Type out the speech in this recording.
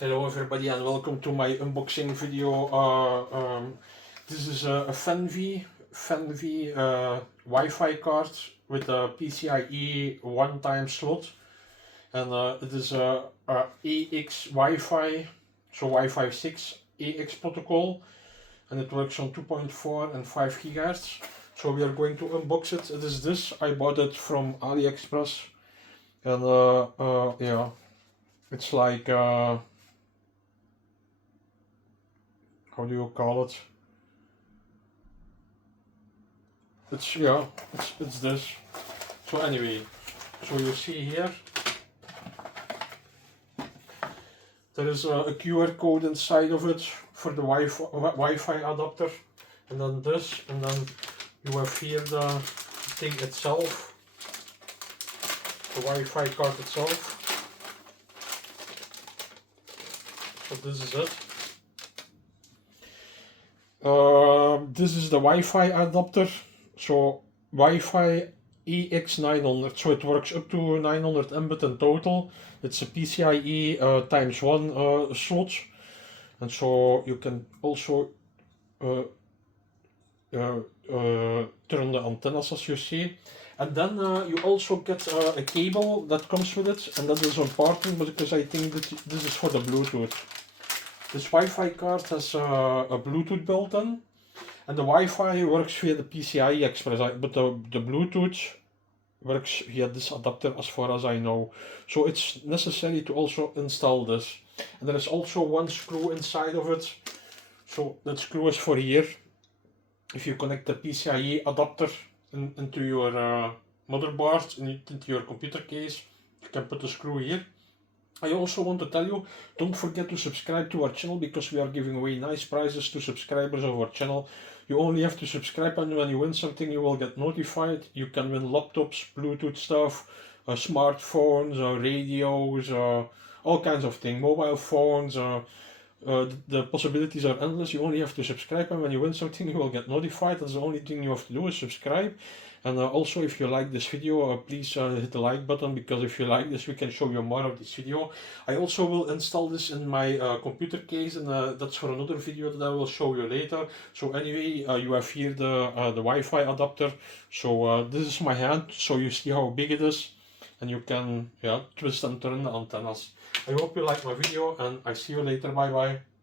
Hello everybody and welcome to my unboxing video. This is a FenV Wi-Fi card with a PCIe one-time slot, and it is a AX Wi-Fi, so Wi-Fi 6 AX protocol, and it works on 2.4 and 5 GHz. So we are going to unbox it. It is this. I bought it from AliExpress, and yeah, it's like how do you call it? It's this. So anyway, so you see here there is a QR code inside of it for the Wi-Fi adapter, and then this, and then you have here the thing itself, the Wi-Fi card itself. So this is it. This is the Wi-Fi adapter, so Wi-Fi EX900, so it works up to 900 Mbit in total. It's a PCIe times 1 slot, and so you can also turn the antennas, as you see. And then you also get a cable that comes with it, and that is important because I think that this is for the Bluetooth. This Wi-Fi card has a Bluetooth built in, and the Wi-Fi works via the PCIe Express, but the Bluetooth works via this adapter as far as I know. So it's necessary to also install this. And there is also one screw inside of it. So that screw is for here. If you connect the PCIe adapter into your motherboard, into your computer case, you can put the screw here. I also want to tell you, don't forget to subscribe to our channel, because we are giving away nice prizes to subscribers of our channel. You only have to subscribe, and when you win something you will get notified. You can win laptops, Bluetooth stuff, smartphones, radios, all kinds of things, mobile phones. The possibilities are endless. You only have to subscribe, and when you win something you will get notified. That's the only thing you have to do, is subscribe. And also, if you like this video, please hit the like button, because if you like this we can show you more of this video. I also will install this in my computer case, and that's for another video that I will show you later. So anyway, you have here the Wi-Fi adapter. So this is my hand, so you see how big it is, and you can twist and turn the antennas. I hope you like my video, and I see you later. Bye bye.